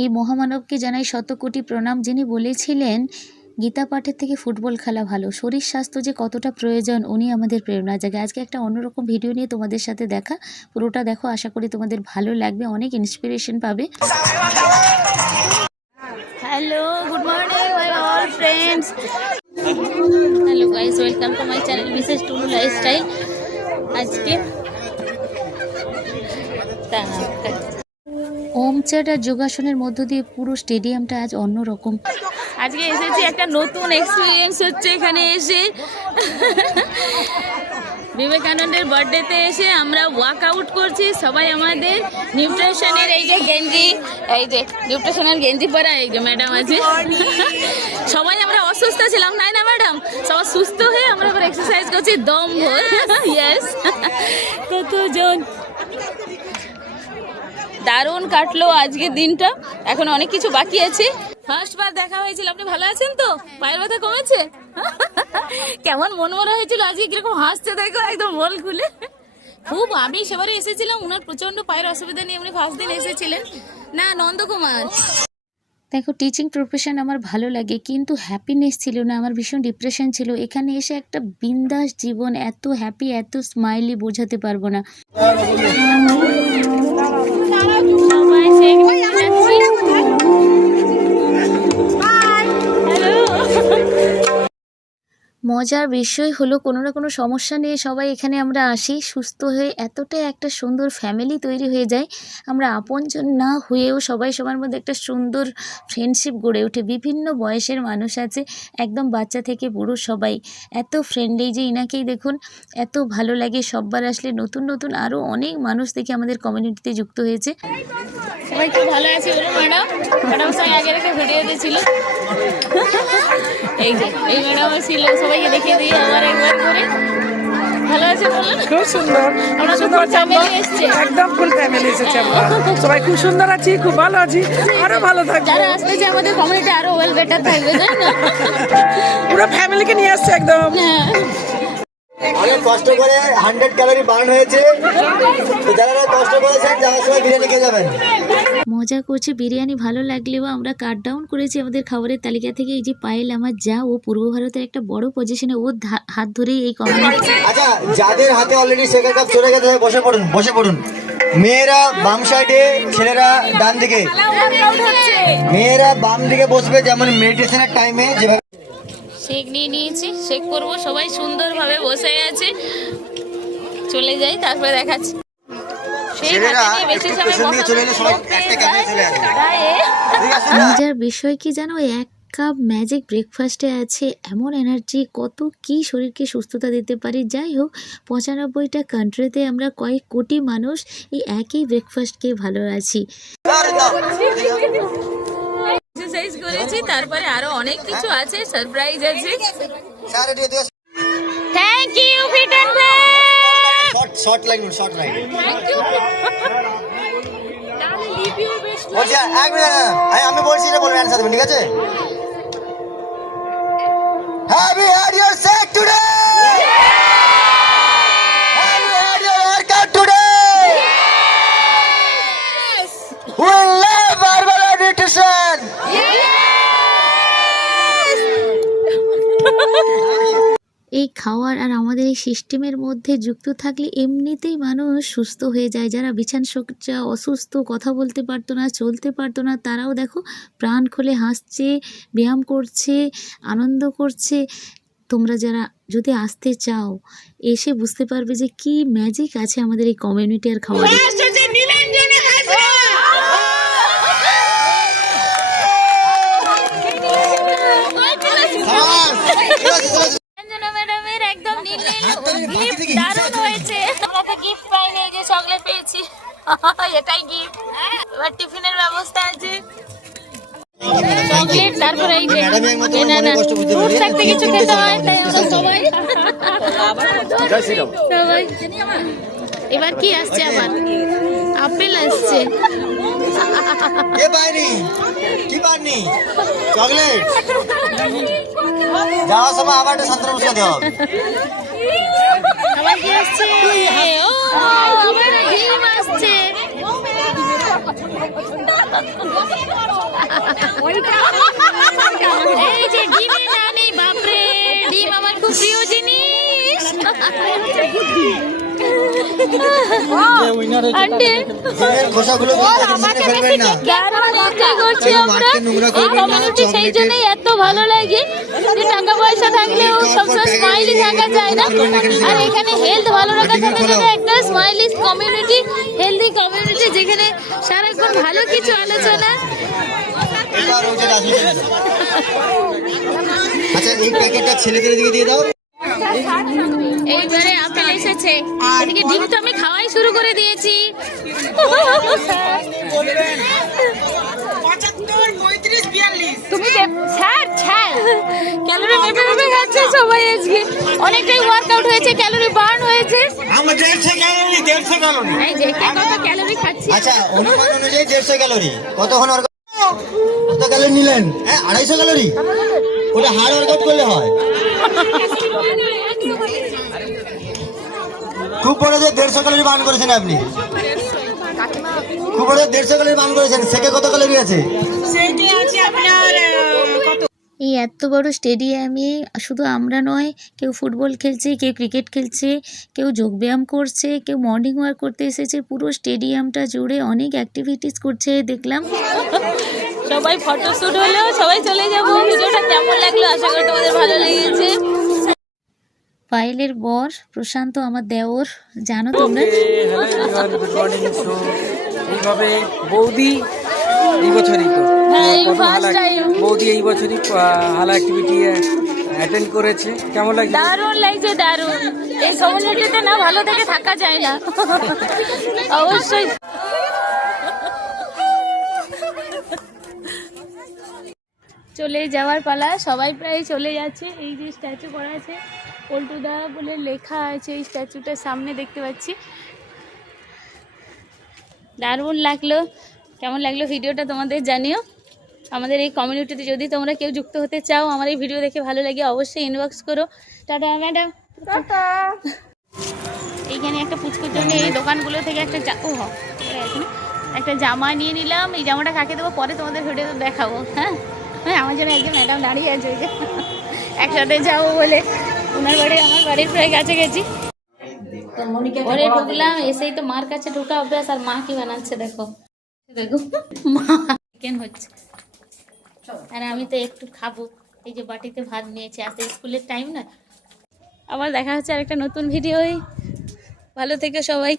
এই মহামানবকে জানাই শত কোটি প্রণাম, যিনি বলেছিলেন গীতা পাঠের থেকে ফুটবল খেলা ভালো। শরীর স্বাস্থ্য যে কতটা প্রয়োজন উনি আমাদের প্রেরণা জাগায়। আজকে একটা অন্যরকম ভিডিও নিয়ে তোমাদের সাথে দেখা, পুরোটা দেখো, আশা করি তোমাদের ভালো লাগবে, অনেক ইন্সপিরেশন পাবে। Hello, good morning my all friends. Hello guys, welcome to my channel Mrs Tulu lifestyle. আজকে ওম চাট আর যোগাসনের মধ্য দিয়ে পুরো স্টেডিয়ামটা আজ অন্যরকম। আজকে এসেছি, একটা নতুন এক্সপিরিয়েন্স হচ্ছে এখানে এসে। বিবেকানন্দের বার্থডেতে এসে আমরা ওয়ার্কআউট করছি সবাই। আমাদের নিউট্রিশনের এই যে গেঞ্জি, এই যে নিউট্রিশনের গেঞ্জি পরা এই যে ম্যাডাম আছে। সবাই আমরা অসুস্থ ছিলাম, তাই না ম্যাডাম? সবাই সুস্থ হয়ে আমরা আবার এক্সারসাইজ করছি দম ভর। ইয়েস, কতজন দারুণ কাটলো আজকের দিনটা। এখন অনেক কিছু বাকি আছে। ফার্স্ট বার দেখা হয়েছিল, আপনি ভালো আছেন তো? পায়ের ব্যথা কমেছে? কেমন মন মরা হয়েছিল, আজকে কিরকম হাসছে দেখো, একদম মন খুলে। খুব আমি সেবারে এসেছিলাম, ওনার প্রচন্ড পায়ের অসুবিধা নিয়ে উনি ফার্স্ট দিন এসেছিলেন না, নন্দকুমার। দেখো, টিচিং প্রফেশন আমার ভালো লাগে, কিন্তু হ্যাপিনেস ছিল না, আমার ভীষণ ডিপ্রেশন ছিল। এখানে এসে একটা বিন্দাস জীবন, এত হ্যাপি, এত স্মাইলি, বোঝাতে পারবো না। মজার বিষয় হলো কোনো না কোনো সমস্যা নিয়ে সবাই এখানে আমরা আসি, সুস্থ হয়ে এতটাই একটা সুন্দর ফ্যামিলি তৈরি হয়ে যায়। আমরা আপনজন না হয়েও সবাই সবার মধ্যে একটা সুন্দর ফ্রেন্ডশিপ গড়ে ওঠে। বিভিন্ন বয়সের মানুষ আছে, একদম বাচ্চা থেকে বুড়ো সবাই এত ফ্রেন্ডলি যে ইনাকেই দেখুন, এত ভালো লাগে। সববার আসলে নতুন নতুন আরও অনেক মানুষ দেখে আমাদের কমিউনিটিতে যুক্ত হয়েছে। সবাই খুব ভালো আছে। ম্যাডাম ম্যাডাম সঙ্গে আগে রেখে ভিডিও দিয়েছিল, এই যে এই ম্যাডাম ছিল, সবাইকে দেখিয়ে দিয়ে আবার একবার করে। ভালো আছে বলুন? খুব সুন্দর, আমরা সুন্দর ফ্যামিলি এসেছে, একদম ফুল ফ্যামিলি এসেছে আমরা সবাই, খুব সুন্দর আছি, খুব ভালো আছি, আরো ভালো থাকবো। যারা আসতেছে আমাদের কমিউনিটি আরো ওয়েল বেটার থাকবে, তাই না? পুরো ফ্যামিলিকে নিয়ে আসছে একদম। অনেক কষ্ট করে 100 ক্যালোরি বার্ন হয়েছে, তো যারা কষ্ট করেছেন যাওয়ার সময় বিরিয়ানি খেয়ে যাবেন। মজা করছে। বিরিয়ানি ভালো লাগলেও আমরা কাট ডাউন করেছি আমাদের খাবারের তালিকা থেকে। এই যে পায়েল আমার যা, ও পূর্ব ভারতের একটা বড় পজিশনে, ওর হাত ধরেই এই কমিউনিটি। আচ্ছা, যাদের হাতে অলরেডি শেখার কাপ চলে গেছে বসে পড়ুন, বসে পড়ুন। মেয়েরা বাম সাইডে, ছেলেরা ডান দিকে। মেয়েরা বাম দিকে বসবে, যেমন মেডিটেশনের টাইমে যেভাবে। শেক নিয়ে নিয়েছি, শেক করবো। সবাই সুন্দরভাবে বসে আছে, চলে যাই তারপরে দেখাচ্ছি। মজার বিষয় কি জানো, এক কাপ ম্যাজিক ব্রেকফাস্টে আছে এমন এনার্জি, কত কি শরীরকে সুস্থতা দিতে পারি। যাই হোক, 95টা কান্ট্রিতে আমরা কয়েক কোটি মানুষ এই একই ব্রেকফাস্টকে ভালো আছি। এক্সারসাইজ করেছি, তারপরে আরো অনেক কিছু আছে, সারপ্রাইজ আছে। Thank you fit and fine. Short line, short line. Thank you. তাহলে লিভ ইউ বেস্ট। বলছি এক মিনিট, আমি বলছি না, বলবেন অ্যানসার দেবেন, ঠিক আছে? Have you had your sex today? Have you had your workout today? Yes. We love Barbara Nutrition. এই খাওয়ার আর আমাদের এই সিস্টেমের মধ্যে যুক্ত থাকলে এমনিতেই মানুষ সুস্থ হয়ে যায়। যারা বিছান শয্যা অসুস্থ, কথা বলতে পারতো না, চলতে পারতো না, তারাও দেখো প্রাণ খুলে হাসছে, ব্যায়াম করছে, আনন্দ করছে। তোমরা যারা যদি আসতে চাও, এসে বুঝতে পারবে যে কি ম্যাজিক আছে আমাদের এই কমিউনিটি আর খাওয়ারে। গিফট পাইনি, এই যে চকলেট পেয়েছি, এটাই গিফট। এবার টিফিনের ব্যবস্থা আছে, চকলেট, তারপরে এই যে ফ্রুট থাকতে কিছু খেতে হয়, তাই আমরা সবাই। এবার কি আসছে, আবার আপেল আসছে। চকলেট যাওয়ার সময় আবার একটা সন্ত্রাস খেতে হবে। আবার কি আসছে? ও আবার ডিম আসছে। এই যে ডিমে না নেই, বাপরে ডিম আমার খুব প্রিয় জিনিস। আন্টি ডিমের খোসাগুলো মেরে ফেলবেন না। দারুণ এনজয় করছি আমরা এই কমিউনিটি, সেই জন্যই এত ভালো লাগে যে টাকা পয়সা থাকলেও সবসময় স্মাইলি থাকা যায় না। আর এখানে হেলথ ভালো রাখার সাথে সাথে একটা স্মাইলি কমিউনিটি, হেলদি কমিউনিটি, যেখানে সারাক্ষণ ভালো কিছু আলোচনা। এবার ওটা রাখি। আচ্ছা এই প্যাকেটটা ছেলেদের দিকে দিয়ে দাও। এইবারে আপেল এসেছে, এদিকে ডিম তো আমি খাওয়াই শুরু করে দিয়েছি। তুমি ছাড় ছাড়, ক্যালোরি মেপে মেপে খাচ্ছে সবাই আজকে। অনেকটাই ওয়ার্কআউট হয়েছে, ক্যালোরি বার্ন হয়েছে। আমার 150 ক্যালোরি 150 ক্যালোরি। এই যে কে কত ক্যালোরি খাচ্ছি। আচ্ছা অনুমান অনুযায়ী 150 ক্যালোরি। কতক্ষণ কত ক্যালোরি নিলেন? হ্যাঁ 250 ক্যালোরি। ওটা হার্ড ওয়ার্কআউট করলে হয়। খুব বড় যে 150 ক্যালোরি বার্ন করেছেন আপনি। খুব বড় 150 ক্যালোরি বার্ন করেছেন। সেকে কত ক্যালোরি আছে? এই এত বড় স্টেডিয়ামে শুধু আমরা নয়, কেউ ফুটবল খেলছে, কেউ ক্রিকেট খেলছে, কেউ যোগব্যায়াম করছে, কেউ মর্নিং ওয়াক করতে এসেছে। পুরো স্টেডিয়ামটা জুড়ে অনেক অ্যাক্টিভিটিস করছে দেখলাম। সবাই ফটোশুট হলো, সবাই চলে যাবো। ভিডিওটা কেমন লাগলো আশা করি তোমাদের ভালো লেগেছে। পায়েলের বর প্রশান্ত আমার দেওর, জানো তোমরা। Good morning. এইভাবে বৌদি এই বছরই তো হ্যাঁ, এই কত first হালা- time। বৌদি এই বছরই হালা অ্যাক্টিভিটি অ্যাটেন্ড করেছে। কেমন লাগছে? দারুণ লাগছে, দারুণ। এই কমিউনিটিতে না ভালো থেকে থাকা যায় না, অবশ্যই। চলে যাওয়ার পালা, সবাই প্রায় চলে যাচ্ছে। এই যে স্ট্যাচু করা আছে, পল্টুদা বলে লেখা আছে এই স্ট্যাচুটার সামনে, দেখতে পাচ্ছি। দারুণ লাগলো। কেমন লাগলো ভিডিওটা তোমাদের জানিও। আমাদের এই কমিউনিটিতে যদি তোমরা কেউ যুক্ত হতে চাও, আমার এই ভিডিও দেখে ভালো লাগে, অবশ্যই ইনবক্স করো। Tata madam, tata. এইখানে একটা পুচকুর জন্য এই দোকানগুলো থেকে একটা একটা জামা নিয়ে নিলাম। এই জামাটা কাকে দেবো পরে তোমাদের ভিডিওতে দেখাবো। হ্যাঁ হ্যাঁ, আমার জন্য একজন ম্যাডাম দাঁড়িয়ে আছে, ওই যে একসাথে যাবো বলে। ওনার বাড়ি আমার বাড়ির প্রায় কাছাকাছি। ঘরে ঢুকলাম, এসেই তো মার কাছে ঢুকা অভ্যাস। আর মা কি বানাচ্ছে দেখো, দেখো মা চিকেন হচ্ছে, আর আমি তো একটু খাবো। এই যে বাটিতে ভাত নিয়েছি, আজকে স্কুলের টাইম না। আবার দেখা হচ্ছে আর একটা নতুন ভিডিও। ভালো থেকো সবাই।